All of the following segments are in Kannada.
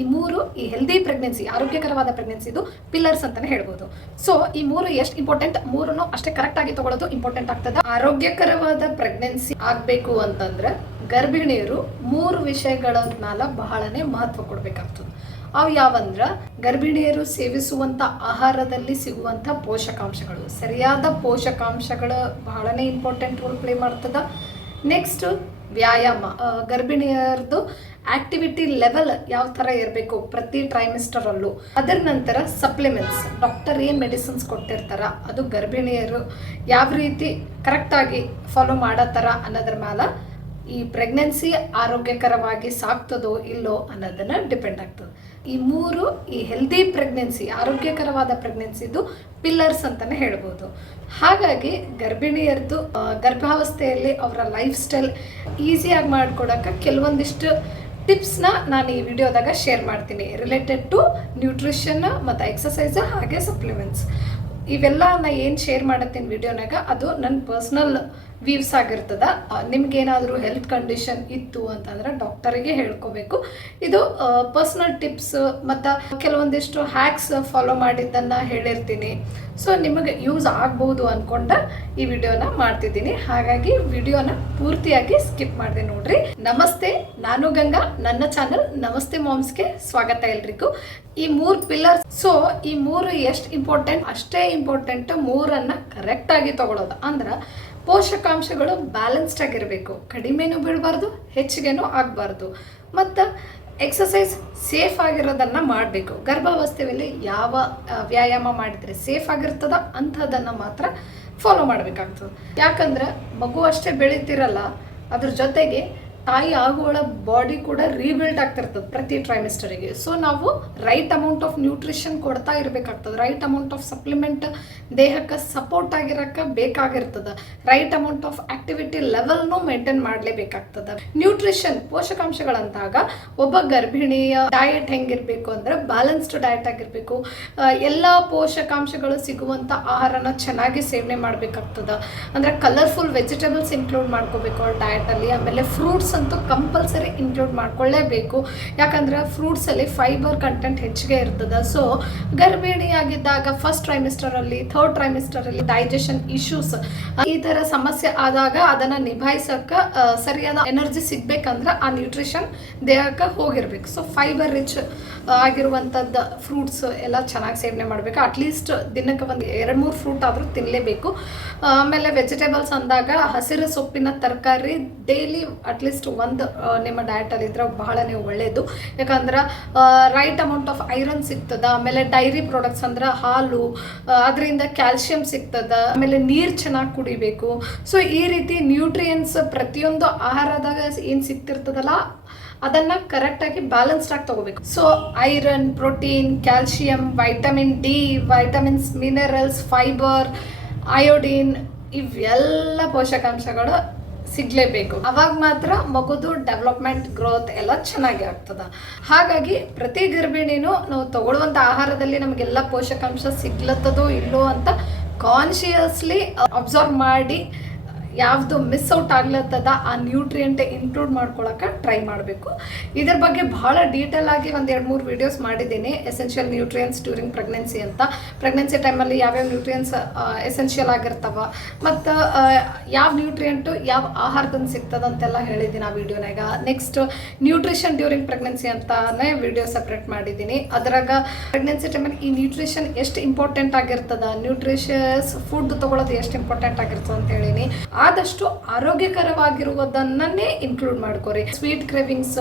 ಈ ಮೂರು ಈ ಹೆಲ್ದಿ ಪ್ರೆಗ್ನೆನ್ಸಿ ಆರೋಗ್ಯಕರವಾದ ಪ್ರೆಗ್ನೆನ್ಸಿದು ಪಿಲ್ಲರ್ಸ್ ಅಂತಾನೆ ಹೇಳ್ಬೋದು. ಸೊ ಈ ಮೂರು ಎಷ್ಟು ಇಂಪಾರ್ಟೆಂಟ್ ಮೂರನ್ನು ಅಷ್ಟೇ ಕರೆಕ್ಟ್ ಆಗಿ ತಗೊಳ್ಳೋದು ಇಂಪಾರ್ಟೆಂಟ್ ಆಗ್ತದೆ. ಆರೋಗ್ಯಕರವಾದ ಪ್ರೆಗ್ನೆನ್ಸಿ ಆಗ್ಬೇಕು ಅಂತಂದ್ರೆ ಗರ್ಭಿಣಿಯರು ಮೂರು ವಿಷಯಗಳ ಮ್ಯಾಲ ಬಹಳನೇ ಮಹತ್ವ ಕೊಡ್ಬೇಕಾಗ್ತದೆ. ಅವು ಯಾವಂದ್ರ ಗರ್ಭಿಣಿಯರು ಸೇವಿಸುವಂತ ಆಹಾರದಲ್ಲಿ ಸಿಗುವಂತ ಪೋಷಕಾಂಶಗಳು. ಸರಿಯಾದ ಪೋಷಕಾಂಶಗಳು ಬಹಳನೇ ಇಂಪಾರ್ಟೆಂಟ್ ರೋಲ್ ಪ್ಲೇ ಮಾಡ್ತದ. ನೆಕ್ಸ್ಟ್ ವ್ಯಾಯಾಮ ಗರ್ಭಿಣಿಯರದು ಆಕ್ಟಿವಿಟಿ ಲೆವೆಲ್ ಯಾವ ಥರ ಇರಬೇಕು ಪ್ರತಿ ಟ್ರೈಮಿಸ್ಟರಲ್ಲೂ ಅದರ ನಂತರ ಸಪ್ಲಿಮೆಂಟ್ಸ್ ಡಾಕ್ಟರ್ ಏನು ಮೆಡಿಸಿನ್ಸ್ ಕೊಟ್ಟಿರ್ತಾರ, ಅದು ಗರ್ಭಿಣಿಯರು ಯಾವ ರೀತಿ ಕರೆಕ್ಟಾಗಿ ಫಾಲೋ ಮಾಡತ್ತಾರ ಅನ್ನೋದ್ರ ಮೇಲೆ ಈ ಪ್ರೆಗ್ನೆನ್ಸಿ ಆರೋಗ್ಯಕರವಾಗಿ ಸಾಕ್ತದೋ ಇಲ್ಲೋ ಅನ್ನೋದನ್ನ ಡಿಪೆಂಡ್ ಆಗ್ತದೆ. ಈ ಮೂರು ಈ ಹೆಲ್ದಿ ಪ್ರೆಗ್ನೆನ್ಸಿ ಆರೋಗ್ಯಕರವಾದ ಪ್ರೆಗ್ನೆನ್ಸಿದು ಪಿಲ್ಲರ್ಸ್ ಅಂತಾನೆ ಹೇಳ್ಬೋದು. ಹಾಗಾಗಿ ಗರ್ಭಿಣಿಯರದ್ದು ಗರ್ಭಾವಸ್ಥೆಯಲ್ಲಿ ಅವರ ಲೈಫ್ ಸ್ಟೈಲ್ ಈಸಿಯಾಗಿ ಮಾಡಿಕೊಡೋಕೆ ಕೆಲವೊಂದಿಷ್ಟು ಟಿಪ್ಸ್ನ ನಾನು ಈ ವಿಡಿಯೋದಾಗ ಶೇರ್ ಮಾಡ್ತೀನಿ. ರಿಲೇಟೆಡ್ ಟು ನ್ಯೂಟ್ರಿಷನ್ ಮತ್ತು ಎಕ್ಸಸೈಸ್ ಹಾಗೆ ಸಪ್ಲಿಮೆಂಟ್ಸ್ ಇವೆಲ್ಲ ನಾ ಏನು ಶೇರ್ ಮಾಡತ್ತೀನಿ ವಿಡಿಯೋನಾಗ, ಅದು ನನ್ನ ಪರ್ಸ್ನಲ್ ವ್ಯೂಸ್ ಆಗಿರ್ತದ ನಿಮ್ಗೇನಾದರೂ ಹೆಲ್ತ್ ಕಂಡೀಷನ್ ಇತ್ತು ಅಂತಂದ್ರೆ ಡಾಕ್ಟರಿಗೆ ಹೇಳ್ಕೋಬೇಕು. ಇದು ಪರ್ಸ್ನಲ್ ಟಿಪ್ಸ್ ಮತ್ತು ಕೆಲವೊಂದಿಷ್ಟು ಹ್ಯಾಕ್ಸ್ ಫಾಲೋ ಮಾಡಿದ್ದನ್ನು ಹೇಳಿರ್ತೀನಿ. ಸೊ ನಿಮಗೆ ಯೂಸ್ ಆಗ್ಬೋದು ಅಂದ್ಕೊಂಡ ಈ ವಿಡಿಯೋನ ಮಾಡ್ತಿದ್ದೀನಿ. ಹಾಗಾಗಿ ವಿಡಿಯೋನ ಪೂರ್ತಿಯಾಗಿ ಸ್ಕಿಪ್ ಮಾಡಿದೆ ನೋಡ್ರಿ. ನಮಸ್ತೆ, ನಾನು ಗಂಗಾ. ನನ್ನ ಚಾನಲ್ ನಮಸ್ತೆ ಮಾಮ್ಸ್ಗೆ ಸ್ವಾಗತ ಎಲ್ರಿಗೂ. ಈ ಮೂರು ಪಿಲ್ಲರ್ ಸೊ ಈ ಮೂರು ಎಷ್ಟು ಇಂಪಾರ್ಟೆಂಟ್ ಅಷ್ಟೇ ಇಂಪಾರ್ಟೆಂಟ್ ಮೂರನ್ನ ಕರೆಕ್ಟ್ ಆಗಿ ತಗೊಳ್ಳೋದು ಅಂದ್ರೆ ಪೋಷಕಾಂಶಗಳು ಬ್ಯಾಲೆನ್ಸ್ಡ್ ಆಗಿರಬೇಕು. ಕಡಿಮೆನೂ ಬೀಳಬಾರ್ದು, ಹೆಚ್ಚಿಗೆನೂ ಆಗಬಾರ್ದು. ಮತ್ತು ಎಕ್ಸಸೈಸ್ ಸೇಫ್ ಆಗಿರೋದನ್ನು ಮಾಡಬೇಕು. ಗರ್ಭಾವಸ್ಥೆಯಲ್ಲಿ ಯಾವ ವ್ಯಾಯಾಮ ಮಾಡಿದರೆ ಸೇಫ್ ಆಗಿರ್ತದ? ಅಂಥದ್ದನ್ನು ಮಾತ್ರ ಫಾಲೋ ಮಾಡಬೇಕಾಗ್ತದೆ. ಯಾಕಂದ್ರೆ ಮಗು ಅಷ್ಟೇ ಬೆಳೀತಿರಲ್ಲ, ಅದ್ರ ಜೊತೆಗೆ ತಾಯಿ ಆಗುವಳ ಬಾಡಿ ಕೂಡ ರೀಬಿಲ್ಡ್ ಆಗ್ತಿರ್ತದೆ ಪ್ರತಿ ಟ್ರೈಮಿಸ್ಟರಿಗೆ ಸೊ ನಾವು ರೈಟ್ ಅಮೌಂಟ್ ಆಫ್ ನ್ಯೂಟ್ರಿಷನ್ ಕೊಡ್ತಾ ಇರಬೇಕಾಗ್ತದೆ. ರೈಟ್ ಅಮೌಂಟ್ ಆಫ್ ಸಪ್ಲಿಮೆಂಟ್ ದೇಹಕ್ಕೆ ಸಪೋರ್ಟ್ ಆಗಿರಕ್ಕೆ ಬೇಕಾಗಿರ್ತದೆ. ರೈಟ್ ಅಮೌಂಟ್ ಆಫ್ ಆಕ್ಟಿವಿಟಿ ಲೆವೆಲ್ನು ಮೇಂಟೈನ್ ಮಾಡಲೇಬೇಕಾಗ್ತದೆ. ನ್ಯೂಟ್ರಿಷನ್ ಪೋಷಕಾಂಶಗಳಂತಾಗ ಒಬ್ಬ ಗರ್ಭಿಣಿಯ ಡಯಟ್ ಹೆಂಗಿರಬೇಕು ಅಂದ್ರೆ ಬ್ಯಾಲೆನ್ಸ್ಡ್ ಡಯಟ್ ಆಗಿರಬೇಕು. ಎಲ್ಲ ಪೋಷಕಾಂಶಗಳು ಸಿಗುವಂಥ ಆಹಾರನ ಚೆನ್ನಾಗಿ ಸೇವನೆ ಮಾಡಬೇಕಾಗ್ತದೆ. ಅಂದರೆ ಕಲರ್ಫುಲ್ ವೆಜಿಟೇಬಲ್ಸ್ ಇನ್ಕ್ಲೂಡ್ ಮಾಡ್ಕೋಬೇಕು ಅವ್ರ ಡಯಟಲ್ಲಿ ಆಮೇಲೆ ಫ್ರೂಟ್ಸ್ ಅಂತೂ ಕಂಪಲ್ಸರಿ ಇನ್ಕ್ಲೂಡ್ ಮಾಡ್ಕೊಳ್ಳೇಬೇಕು. ಯಾಕಂದ್ರೆ ಫ್ರೂಟ್ಸಲ್ಲಿ ಫೈಬರ್ ಕಂಟೆಂಟ್ ಹೆಚ್ಚಿಗೆ ಇರ್ತದೆ. ಸೊ ಗರ್ಭಿಣಿಯಾಗಿದ್ದಾಗ ಫಸ್ಟ್ ಟ್ರೈಮಿಸ್ಟರಲ್ಲಿ ಥರ್ಡ್ ಟ್ರೈಮಿಸ್ಟರಲ್ಲಿ ಡೈಜೆಷನ್ ಇಶ್ಯೂಸ್ ಈ ಥರ ಸಮಸ್ಯೆ ಆದಾಗ ಅದನ್ನು ನಿಭಾಯಿಸಕ್ಕೆ ಸರಿಯಾದ ಎನರ್ಜಿ ಸಿಗ್ಬೇಕಂದ್ರೆ ಆ ನ್ಯೂಟ್ರಿಷನ್ ದೇಹಕ್ಕೆ ಹೋಗಿರ್ಬೇಕು. ಸೊ ಫೈಬರ್ ರಿಚ್ ಆಗಿರುವಂಥದ್ದು ಫ್ರೂಟ್ಸ್ ಎಲ್ಲ ಚೆನ್ನಾಗಿ ಸೇವನೆ ಮಾಡಬೇಕು. ಅಟ್ಲೀಸ್ಟ್ ದಿನಕ್ಕೆ ಒಂದು ಎರಡು ಮೂರು ಫ್ರೂಟ್ ಆದರೂ ತಿನ್ನಲೇಬೇಕು ಆಮೇಲೆ ವೆಜಿಟೇಬಲ್ಸ್ ಅಂದಾಗ ಹಸಿರು ಸೊಪ್ಪಿನ ತರಕಾರಿ ಡೈಲಿ ಅಟ್ಲೀಸ್ಟ್ ಒಂದು ಆ, ನಿಮ್ಮ ಡಯಟಲ್ಲಿ ಇದ್ರೆ ಬಹಳನೇ ಒಳ್ಳೆಯದು ಯಾಕಂದ್ರೆ ರೈಟ್ ಅಮೌಂಟ್ ಆಫ್ ಐರನ್ ಸಿಗ್ತದೆ ಆಮೇಲೆ ಡೈರಿ ಪ್ರಾಡಕ್ಟ್ಸ್ ಅಂದ್ರೆ ಹಾಲು ಅದರಿಂದ ಕ್ಯಾಲ್ಸಿಯಂ ಸಿಗ್ತದ ಆಮೇಲೆ ನೀರು ಚೆನ್ನಾಗಿ ಕುಡಿಬೇಕು. ಸೊ ಈ ರೀತಿ ನ್ಯೂಟ್ರಿಯನ್ಸ್ ಪ್ರತಿಯೊಂದು ಆಹಾರದಾಗ ಏನು ಸಿಗ್ತಿರ್ತದಲ್ಲ ಅದನ್ನ ಕರೆಕ್ಟಾಗಿ ಬ್ಯಾಲೆನ್ಸ್ಡ್ ಆಗಿ ತಗೋಬೇಕು. So iron protein calcium vitamin D vitamins minerals fibre iodine ಇವೆಲ್ಲ ಪೋಷಕಾಂಶಗಳು ಸಿಗ್ಲೇಬೇಕು. ಅವಾಗ ಮಾತ್ರ ಮಗುದು ಡೆವಲಪ್ಮೆಂಟ್ ಗ್ರೋತ್ ಎಲ್ಲ ಚೆನ್ನಾಗಿ ಆಗ್ತದ. ಹಾಗಾಗಿ ಪ್ರತಿ ಗರ್ಭಿಣಿನೂ ನಾವು ತಗೊಳ್ಳುವಂತ ಆಹಾರದಲ್ಲಿ ನಮಗೆಲ್ಲ ಪೋಷಕಾಂಶ ಸಿಗ್ಲತ್ತದೋ ಇಲ್ಲೋ ಅಂತ ಕಾನ್ಶಿಯಸ್ಲಿ ಅಬ್ಸರ್ವ್ ಮಾಡಿ ಯಾವುದು ಮಿಸ್ ಔಟ್ ಆಗ್ಲತ್ತದ ಆ ನ್ಯೂಟ್ರಿಯೆಂಟ್ ಇನ್ಕ್ಲೂಡ್ ಮಾಡ್ಕೊಳಕ್ಕೆ ಟ್ರೈ ಮಾಡಬೇಕು. ಇದರ ಬಗ್ಗೆ ಬಹಳ ಡೀಟೇಲ್ ಆಗಿ ಒಂದು ಎರಡು ಮೂರು ವಿಡಿಯೋಸ್ ಮಾಡಿದ್ದೀನಿ. ಎಸೆನ್ಷಿಯಲ್ ನ್ಯೂಟ್ರಿಯನ್ಸ್ ಡ್ಯೂರಿಂಗ್ ಪ್ರೆಗ್ನೆನ್ಸಿ ಅಂತ. ಪ್ರೆಗ್ನೆನ್ಸಿ ಟೈಮಲ್ಲಿ ಯಾವ್ಯಾವ ನ್ಯೂಟ್ರಿಯನ್ಸ್ ಎಸೆನ್ಷಿಯಲ್ ಆಗಿರ್ತಾವ, ಮತ್ತು ಯಾವ ನ್ಯೂಟ್ರಿಯೆಂಟು ಯಾವ ಆಹಾರದಿಂದ ಸಿಗ್ತದಂತೆಲ್ಲ ಹೇಳಿದ್ದೀನಿ ಆ ವಿಡಿಯೋನಾಗ ನೆಕ್ಸ್ಟ್ ನ್ಯೂಟ್ರಿಷನ್ ಡ್ಯೂರಿಂಗ್ ಪ್ರೆಗ್ನೆನ್ಸಿ ಅಂತಾನೆ ವಿಡಿಯೋ ಸಪ್ರೇಟ್ ಮಾಡಿದ್ದೀನಿ. ಅದ್ರಾಗ ಪ್ರೆಗ್ನೆನ್ಸಿ ಟೈಮಲ್ಲಿ ಈ ನ್ಯೂಟ್ರಿಷನ್ ಎಷ್ಟು ಇಂಪಾರ್ಟೆಂಟ್ ಆಗಿರ್ತದ? ನ್ಯೂಟ್ರಿಷಿಯಸ್ ಫುಡ್ ತೊಗೊಳೋದು ಎಷ್ಟು ಇಂಪಾರ್ಟೆಂಟ್ ಆಗಿರ್ತದೆ ಅಂತ ಹೇಳಿನಿ. ಆದಷ್ಟು ಆರೋಗ್ಯಕರವಾಗಿರುವುದನ್ನೇ ಇನ್ಕ್ಲೂಡ್ ಮಾಡ್ಕೊರಿ. ಸ್ವೀಟ್ ಕ್ರೇವಿಂಗ್ಸ್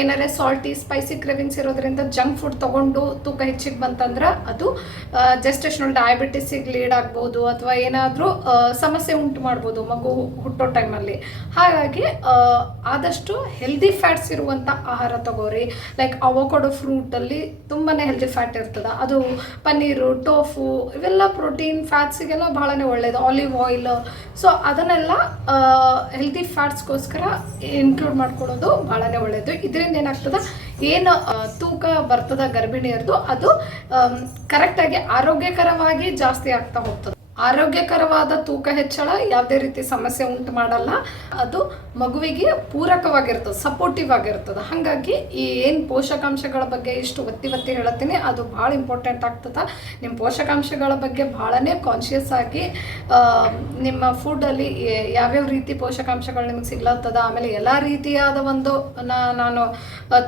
ಏನಾರೇ ಸಾಲ್ಟಿ ಸ್ಪೈಸಿ ಕ್ರೇವಿಂಗ್ಸ್ ಇರೋದ್ರಿಂದ ಜಂಕ್ ಫುಡ್ ತಗೊಂಡು ತೂಕ ಹೆಚ್ಚಿಗೆ ಬಂತಂದ್ರೆ ಅದು ಜೆಸ್ಟೇಷನಲ್ ಡಯಾಬಿಟಿಸಿಗೆ ಲೀಡ್ ಆಗ್ಬೋದು ಅಥವಾ ಏನಾದರೂ ಸಮಸ್ಯೆ ಉಂಟು ಮಾಡ್ಬೋದು ಮಗು ಹುಟ್ಟೋ ಟೈಮಲ್ಲಿ ಹಾಗಾಗಿ ಆದಷ್ಟು ಹೆಲ್ದಿ ಫ್ಯಾಟ್ಸ್ ಇರುವಂಥ ಆಹಾರ ತಗೋರಿ. ಲೈಕ್ ಅವಕಾಡೋ ಫ್ರೂಟಲ್ಲಿ ತುಂಬಾ ಹೆಲ್ದಿ ಫ್ಯಾಟ್ ಇರ್ತದೆ. ಅದು ಪನ್ನೀರು ಟೋಫು ಇವೆಲ್ಲ ಪ್ರೋಟೀನ್ ಫ್ಯಾಟ್ಸಿಗೆಲ್ಲ ಭಾಳನೇ ಒಳ್ಳೆಯದು ಆಲಿವ್ ಆಯಿಲ್ ಸೊ ಅದನ್ನೆಲ್ಲ ಹೆಲ್ದಿ ಫ್ಯಾಟ್ಸ್ಗೋಸ್ಕರ ಇನ್ಕ್ಲೂಡ್ ಮಾಡ್ಕೊಳ್ಳೋದು ಭಾಳನೇ ಒಳ್ಳೆಯದು ಇದರಿಂದ ಏನಾಗ್ತದೆ? ಏನು ತೂಕ ಬರ್ತದ ಗರ್ಭಿಣಿಯರದು, ಅದು ಕರೆಕ್ಟಾಗಿ ಆರೋಗ್ಯಕರವಾಗಿ ಜಾಸ್ತಿ ಆಗ್ತಾ ಹೋಗ್ತದೆ. ಆರೋಗ್ಯಕರವಾದ ತೂಕ ಹೆಚ್ಚಳ ಯಾವುದೇ ರೀತಿ ಸಮಸ್ಯೆ ಉಂಟು ಮಾಡಲ್ಲ. ಅದು ಮಗುವಿಗೆ ಪೂರಕವಾಗಿರ್ತದೆ ಸಪೋರ್ಟಿವ್ ಆಗಿರ್ತದೆ. ಹಾಗಾಗಿ ಈ ಏನು ಪೋಷಕಾಂಶಗಳ ಬಗ್ಗೆ ಇಷ್ಟು ಒತ್ತಿ ಒತ್ತಿ ಹೇಳತ್ತೀನಿ. ಅದು ಭಾಳ ಇಂಪಾರ್ಟೆಂಟ್ ಆಗ್ತದೆ. ನಿಮ್ಮ ಪೋಷಕಾಂಶಗಳ ಬಗ್ಗೆ ಭಾಳನೇ ಕಾನ್ಷಿಯಸ್ ಆಗಿ ನಿಮ್ಮ ಫುಡ್ಡಲ್ಲಿ ಯಾವ್ಯಾವ ರೀತಿ ಪೋಷಕಾಂಶಗಳು ನಿಮಗೆ ಸಿಗ್ಲತ್ತದ ಆಮೇಲೆ ಎಲ್ಲ ರೀತಿಯಾದ ಒಂದು ನಾನು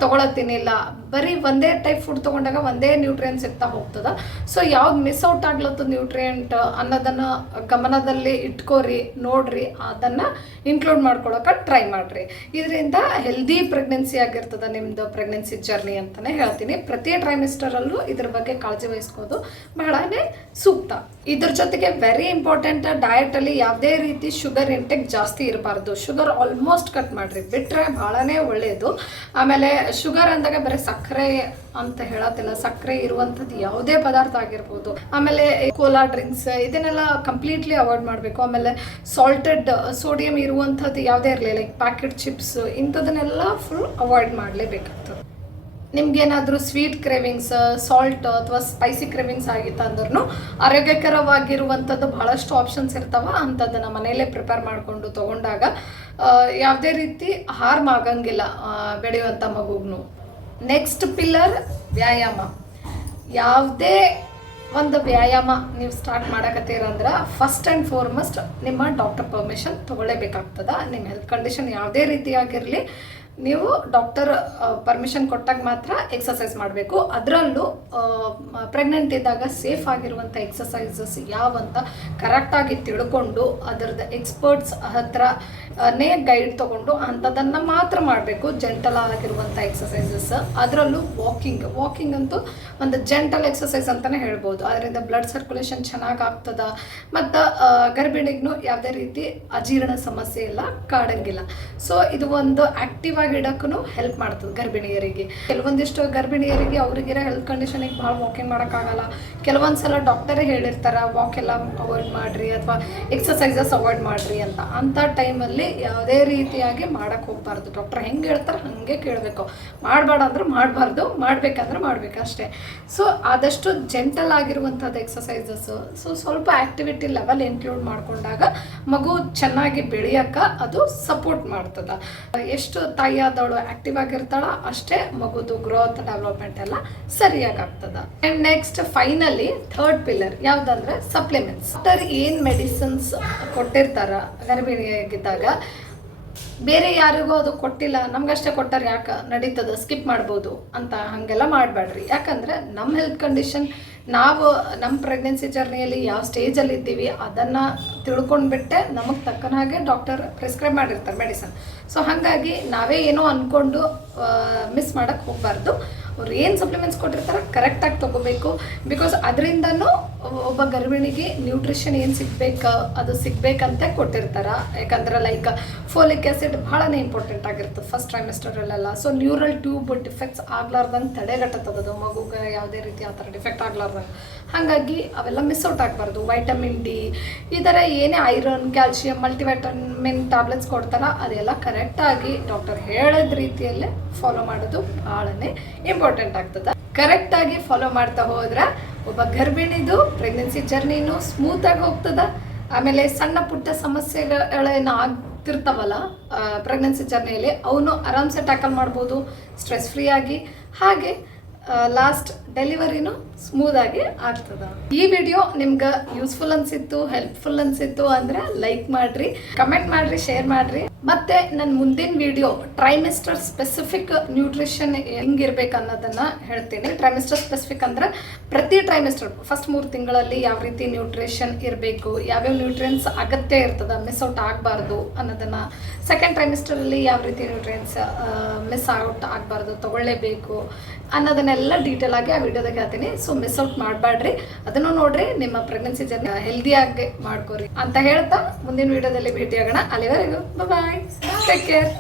ತೊಗೊಳತ್ತೀನಿ. ಇಲ್ಲ, ಬರೀ ಒಂದೇ ಟೈಪ್ ಫುಡ್ ತೊಗೊಂಡಾಗ ಒಂದೇ ನ್ಯೂಟ್ರಿಯೆಂಟ್ ಸಿಗ್ತಾ ಹೋಗ್ತದೆ. ಸೊ ಯಾವ್ದು ಮಿಸ್ ಔಟ್ ಆಗ್ಲತ್ತದ ನ್ಯೂಟ್ರಿಯೆಂಟ್ ಅನ್ನೋದನ್ನ ಗಮನದಲ್ಲಿ ಇಟ್ಕೋರಿ, ನೋಡ್ರಿ, ಅದನ್ನ ಇನ್ಕ್ಲೂಡ್ ಮಾಡ್ಕೊಳಕ ಟ್ರೈ ಮಾಡ್ರಿ. ಇದರಿಂದ ಹೆಲ್ದಿ ಪ್ರೆಗ್ನೆನ್ಸಿ ಆಗಿರ್ತದ ನಿಮ್ದು ಪ್ರೆಗ್ನೆನ್ಸಿ ಜರ್ನಿ ಅಂತಾನೆ ಹೇಳ್ತೀನಿ. ಪ್ರತಿ ಟ್ರೈಮಿಸ್ಟರ್ ಅಲ್ಲೂ ಇದ್ರ ಬಗ್ಗೆ ಕಾಳಜಿ ವಹಿಸ್ಕೋದು. ಬಹಳನೇ ಸೂಕ್ತ. ಇದ್ರ ಜೊತೆಗೆ ವೆರಿ ಇಂಪಾರ್ಟೆಂಟ್ ಡಯಟ್ ಅಲ್ಲಿ ಯಾವುದೇ ರೀತಿ ಶುಗರ್ ಇಂಟೆಕ್ ಜಾಸ್ತಿ ಇರಬಾರ್ದು. ಶುಗರ್ ಆಲ್ಮೋಸ್ಟ್ ಕಟ್ ಮಾಡ್ರಿ. ಬಿಟ್ರೆ ಬಹಳನೇ ಒಳ್ಳೆಯದು ಆಮೇಲೆ ಶುಗರ್ ಅಂದಾಗ ಬರೀ ಸಕ್ಕರೆ ಅಂತ ಹೇಳತ್ತಿಲ್ಲ. ಸಕ್ಕರೆ ಇರುವಂಥದ್ದು ಯಾವುದೇ ಪದಾರ್ಥ ಆಗಿರ್ಬೋದು. ಆಮೇಲೆ ಕೋಲಾ ಡ್ರಿಂಕ್ಸ್ ಇದನ್ನೆಲ್ಲ ಕಂಪ್ಲೀಟ್ಲಿ ಅವಾಯ್ಡ್ ಮಾಡಬೇಕು. ಆಮೇಲೆ ಸಾಲ್ಟೆಡ್ ಸೋಡಿಯಂ ಇರುವಂಥದ್ದು ಯಾವುದೇ ಇರಲಿ ಲೈಕ್ ಪ್ಯಾಕೆಟ್ ಚಿಪ್ಸ್ ಇಂಥದನ್ನೆಲ್ಲ ಫುಲ್ ಅವಾಯ್ಡ್ ಮಾಡಲೇಬೇಕಾಗ್ತದೆ. ನಿಮ್ಗೇನಾದರೂ ಸ್ವೀಟ್ ಕ್ರೇವಿಂಗ್ಸ್ ಸಾಲ್ಟ್ ಅಥವಾ ಸ್ಪೈಸಿ ಕ್ರೇವಿಂಗ್ಸ್ ಆಗಿತ್ತು ಅಂದ್ರೂ ಆರೋಗ್ಯಕರವಾಗಿರುವಂಥದ್ದು ಬಹಳಷ್ಟು ಆಪ್ಷನ್ಸ್ ಇರ್ತಾವ. ಅಂಥದ್ದನ್ನು ಮನೆಯಲ್ಲೇ ಪ್ರಿಪೇರ್ ಮಾಡಿಕೊಂಡು ತಗೊಂಡಾಗ ಯಾವುದೇ ರೀತಿ ಹಾರ್ಮ್ ಆಗಂಗಿಲ್ಲ ಬೆಳೆಯುವಂಥ ಮಗುಗ್ನು. ನೆಕ್ಸ್ಟ್ ಪಿಲ್ಲರ್ ವ್ಯಾಯಾಮ. ಯಾವುದೇ ಒಂದು ವ್ಯಾಯಾಮ ನೀವು ಸ್ಟಾರ್ಟ್ ಮಾಡಕತ್ತೀರಂದ್ರೆ ಫಸ್ಟ್ ಆ್ಯಂಡ್ ಫಾರ್ಮಸ್ಟ್ ನಿಮ್ಮ ಡಾಕ್ಟರ್ ಪರ್ಮಿಷನ್ ತಗೊಳ್ಳೇಬೇಕಾಗ್ತದ. ನಿಮ್ಮ ಹೆಲ್ತ್ ಕಂಡೀಷನ್ ಯಾವುದೇ ರೀತಿಯಾಗಿರಲಿ ನೀವು ಡಾಕ್ಟರ್ ಪರ್ಮಿಷನ್ ಕೊಟ್ಟಾಗ ಮಾತ್ರ ಎಕ್ಸಸೈಸ್ ಮಾಡಬೇಕು. ಅದರಲ್ಲೂ ಪ್ರೆಗ್ನೆಂಟ್ ಇದ್ದಾಗ ಸೇಫ್ ಆಗಿರುವಂಥ ಎಕ್ಸಸೈಸಸ್ ಯಾವಂತ ಕರೆಕ್ಟಾಗಿ ತಿಳ್ಕೊಂಡು ಅದರದ ಎಕ್ಸ್ಪರ್ಟ್ಸ್ ಹತ್ರ ನೇ ಗೈಡ್ ತೊಗೊಂಡು ಅಂಥದ್ದನ್ನು ಮಾತ್ರ ಮಾಡಬೇಕು. ಜೆಂಟಲ್ ಆಗಿರುವಂಥ ಎಕ್ಸಸೈಸಸ್ ಅದರಲ್ಲೂ ವಾಕಿಂಗ್ ವಾಕಿಂಗ್ ಅಂತೂ ಒಂದು ಜೆಂಟಲ್ ಎಕ್ಸಸೈಸ್ ಅಂತಲೇ ಹೇಳ್ಬೋದು. ಅದರಿಂದ ಬ್ಲಡ್ ಸರ್ಕ್ಯುಲೇಷನ್ ಚೆನ್ನಾಗಿ ಆಗ್ತದ. ಮತ್ತು ಗರ್ಭಿಣಿಗೂ ಯಾವುದೇ ರೀತಿ ಅಜೀರ್ಣ ಸಮಸ್ಯೆ ಎಲ್ಲ ಕಾಡಂಗಿಲ್ಲ. ಸೊ ಇದು ಒಂದು ಆಕ್ಟಿವ್ ಆಗಿ ಇಡಕ್ಕೂ ಹೆಲ್ಪ್ ಮಾಡ್ತದೆ ಗರ್ಭಿಣಿಯರಿಗೆ. ಕೆಲವೊಂದಿಷ್ಟು ಗರ್ಭಿಣಿಯರಿಗೆ ಅವ್ರಿಗಿರೋ ಹೆಲ್ತ್ ಕಂಡೀಷನಿಗೆ ಭಾಳ ವಾಕಿಂಗ್ ಮಾಡೋಕ್ಕಾಗಲ್ಲ. ಕೆಲವೊಂದು ಸಲ ಡಾಕ್ಟರೇ ಹೇಳಿರ್ತಾರೆ ವಾಕ್ ಎಲ್ಲ ಅವಾಯ್ಡ್ ಮಾಡಿರಿ ಅಥವಾ ಎಕ್ಸಸೈಸಸ್ ಅವಾಯ್ಡ್ ಮಾಡಿರಿ ಅಂತ. ಅಂಥ ಟೈಮಲ್ಲಿ ಯಾವುದೇ ರೀತಿಯಾಗಿ ಮಾಡೋಕ್ಕೆ ಹೋಗ್ಬಾರ್ದು. ಡಾಕ್ಟರ್ ಹೆಂಗೆ ಹೇಳ್ತಾರೆ ಹಾಗೆ ಕೇಳಬೇಕು. ಮಾಡಬೇಡ ಅಂದ್ರೆ ಮಾಡಬಾರ್ದು, ಮಾಡಬೇಕಂದ್ರೆ ಮಾಡಬೇಕು ಅಷ್ಟೇ. ಸೊ ಆದಷ್ಟು ಜೆಂಟಲ್ ಆಗಿರುವಂಥದ್ದು ಎಕ್ಸಸೈಸಸ್ ಸೊ ಸ್ವಲ್ಪ ಆ್ಯಕ್ಟಿವಿಟಿ ಲೆವೆಲ್ ಇನ್ಕ್ಲೂಡ್ ಮಾಡಿಕೊಂಡಾಗ ಮಗು ಚೆನ್ನಾಗಿ ಬೆಳೆಯೋಕ್ಕೆ ಅದು ಸಪೋರ್ಟ್ ಮಾಡ್ತದೆ. ಎಷ್ಟು ತಾಯಿ ಆದವಳು ಆಕ್ಟಿವ್ ಆಗಿರ್ತಾಳ ಅಷ್ಟೇ ಮಗುದು ಗ್ರೋತ್ ಡೆವಲಪ್ಮೆಂಟ್ ಎಲ್ಲ ಸರಿಯಾಗಿ ಆಗ್ತದ and next finally third pillar ಯಾವ್ದಂದ್ರೆ supplements doctor ಏನ್ ಮೆಡಿಸಿನ್ಸ್ ಕೊಟ್ಟಿರ್ತಾರ ಗರ್ಭಿಣಿಯಾಗಿದ್ದಾಗ? ಬೇರೆ ಯಾರಿಗೂ ಅದು ಕೊಟ್ಟಿಲ್ಲ. ನಮ್ಗಷ್ಟೇ ಕೊಟ್ಟಾರೆ ಯಾಕೆ ನಡೀತದ? ಸ್ಕಿಪ್ ಮಾಡ್ಬೋದು ಅಂತ ಹಾಗೆಲ್ಲ ಮಾಡಬೇಡ್ರಿ ಯಾಕಂದ್ರೆ ನಮ್ಮ ಹೆಲ್ತ್ ಕಂಡೀಷನ್ ನಾವು ನಮ್ಮ ಪ್ರೆಗ್ನೆನ್ಸಿ ಜರ್ನಿಯಲ್ಲಿ ಯಾವ ಸ್ಟೇಜಲ್ಲಿ ಇದ್ದೀವಿ, ಅದನ್ನು ತಿಳ್ಕೊಂಡ್ಬಿಟ್ಟೆ ನಮಗೆ ತಕ್ಕನ ಹಾಗೆ ಡಾಕ್ಟರ್ ಪ್ರಿಸ್ಕ್ರೈಬ್ ಮಾಡಿರ್ತಾರೆ ಮೆಡಿಸನ್ ಸೊ ಹಾಗಾಗಿ ನಾವೇ ಏನೋ ಅಂದ್ಕೊಂಡು ಮಿಸ್ ಮಾಡೋಕ್ಕೆ ಹೋಗಬಾರ್ದು. ಅವ್ರು ಏನು ಸಪ್ಲಿಮೆಂಟ್ಸ್ ಕೊಟ್ಟಿರ್ತಾರೆ ಕರೆಕ್ಟಾಗಿ ತೊಗೋಬೇಕು. ಬಿಕಾಸ್ ಅದರಿಂದನೂ ಒಬ್ಬ ಗರ್ಭಿಣಿಗೆ ನ್ಯೂಟ್ರಿಷನ್ ಏನು ಸಿಗ್ಬೇಕು, ಅದು ಸಿಗ್ಬೇಕಂತ ಕೊಟ್ಟಿರ್ತಾರೆ. ಯಾಕಂದ್ರೆ ಲೈಕ್ ಫೋಲಿಕ್ ಆ್ಯಸಿಡ್ ಭಾಳನೇ ಇಂಪಾರ್ಟೆಂಟ್ ಆಗಿರ್ತದೆ ಫಸ್ಟ್ ಟ್ರೈಮಿಸ್ಟರಲ್ಲೆಲ್ಲ ಸೊ ನ್ಯೂರಲ್ ಟ್ಯೂಬ್ ಡಿಫೆಕ್ಟ್ಸ್ ಆಗ್ಲಾರ್ದಂಗೆ ತಡೆಗಟ್ಟತದ ಅದು. ಮಗುಗೆ ಯಾವುದೇ ರೀತಿ ಆ ಥರ ಡಿಫೆಕ್ಟ್ ಆಗ್ಲಾರ್ದಂಗೆ. ಹಾಗಾಗಿ ಅವೆಲ್ಲ ಮಿಸ್ ಔಟ್ ಆಗಬಾರ್ದು. ವೈಟಮಿನ್ ಡಿ ಈ ಥರ ಏನೇ ಐರನ್ ಕ್ಯಾಲ್ಶಿಯಂ ಮಲ್ಟಿವೈಟಮಿನ್ ಟ್ಯಾಬ್ಲೆಟ್ಸ್ ಕೊಡ್ತಾರ, ಅದೆಲ್ಲ ಕರೆಕ್ಟಾಗಿ ಡಾಕ್ಟರ್ ಹೇಳಿದ ರೀತಿಯಲ್ಲೇ ಫಾಲೋ ಮಾಡೋದು ಭಾಳನೇ ಇಂಪಾರ್ಟೆಂಟ್ ಆಗ್ತದೆ. ಕರೆಕ್ಟಾಗಿ ಫಾಲೋ ಮಾಡ್ತಾ ಹೋದ್ರೆ ಒಬ್ಬ ಗರ್ಭಿಣಿದು ಪ್ರೆಗ್ನೆನ್ಸಿ ಜರ್ನಿನೂ ಸ್ಮೂತಾಗಿ ಹೋಗ್ತದ. ಆಮೇಲೆ ಸಣ್ಣ ಪುಟ್ಟ ಸಮಸ್ಯೆಗಳೇನು ಆಗ್ತಿರ್ತಾವಲ್ಲ ಪ್ರೆಗ್ನೆನ್ಸಿ ಜರ್ನಿಯಲ್ಲಿ ಅವನು ಆರಾಮ್ಸೆ ಟ್ಯಾಕಲ್ ಮಾಡ್ಬೋದು ಸ್ಟ್ರೆಸ್ ಫ್ರೀ ಆಗಿ. ಹಾಗೆ ಲಾಸ್ಟ್ ಡೆಲಿವರಿನೂ ಆಗಿ ಆಗ್ತದ. ಈ ವಿಡಿಯೋ ನಿಮ್ಗೆ ಯೂಸ್ಫುಲ್ ಅನ್ಸಿತ್ತು, ಹೆಲ್ಪ್ಫುಲ್ ಅನ್ಸಿತ್ತು ಅಂದ್ರೆ ಲೈಕ್ ಮಾಡ್ರಿ, ಕಮೆಂಟ್ ಮಾಡ್ರಿ, ಶೇರ್ ಮಾಡ್ರಿ. ಮತ್ತೆ ನನ್ನ ಮುಂದಿನ ವಿಡಿಯೋ ಟ್ರೈಮಿಸ್ಟರ್ ಸ್ಪೆಸಿಫಿಕ್ ನ್ಯೂಟ್ರಿಷನ್ ಹೆಂಗಿರ್ಬೇಕು ಅನ್ನೋದನ್ನ ಹೇಳ್ತೀನಿ. ಟ್ರೈಮಿಸ್ಟರ್ ಸ್ಪೆಸಿಫಿಕ್ ಅಂದ್ರೆ ಪ್ರತಿ ಟ್ರೈಮಿಸ್ಟರ್ ಫಸ್ಟ್ ಮೂರು ತಿಂಗಳಲ್ಲಿ ಯಾವ ರೀತಿ ನ್ಯೂಟ್ರಿಷನ್ ಇರಬೇಕು, ಯಾವ್ಯಾವ ನ್ಯೂಟ್ರಿಯನ್ಸ್ ಅಗತ್ಯ ಇರ್ತದ, ಮಿಸ್ ಔಟ್ ಆಗಬಾರ್ದು ಅನ್ನೋದನ್ನ ಸೆಕೆಂಡ್ ಟ್ರೈಮಿಸ್ಟರಲ್ಲಿ ಯಾವ ರೀತಿ ನ್ಯೂಟ್ರಿಯನ್ಸ್ ಮಿಸ್ ಔಟ್ ಆಗಬಾರ್ದು ತಗೊಳ್ಳೇಬೇಕು ಅನ್ನೋದನ್ನೆಲ್ಲ ಡೀಟೇಲ್ ಆಗಿ ವಿಡಿಯೋದಾಗ ಹೇಳ್ತೀನಿ ಸೊ ಮಿಸ್ ಔಟ್ ಮಾಡಬೇಡ್ರಿ ಅದನ್ನು ನೋಡ್ರಿ, ನಿಮ್ಮ ಪ್ರೆಗ್ನೆನ್ಸಿ ಜರ್ನಿ ಆಗಿ ಮಾಡ್ಕೋರಿ ಅಂತ ಹೇಳ್ತಾ ಮುಂದಿನ ವಿಡಿಯೋದಲ್ಲಿ ಭೇಟಿಯಾಗೋಣ. ಅಲ್ಲಿವರೆಗೂ ಬಾಯ್ ಟೇಕ್ ಕೇರ್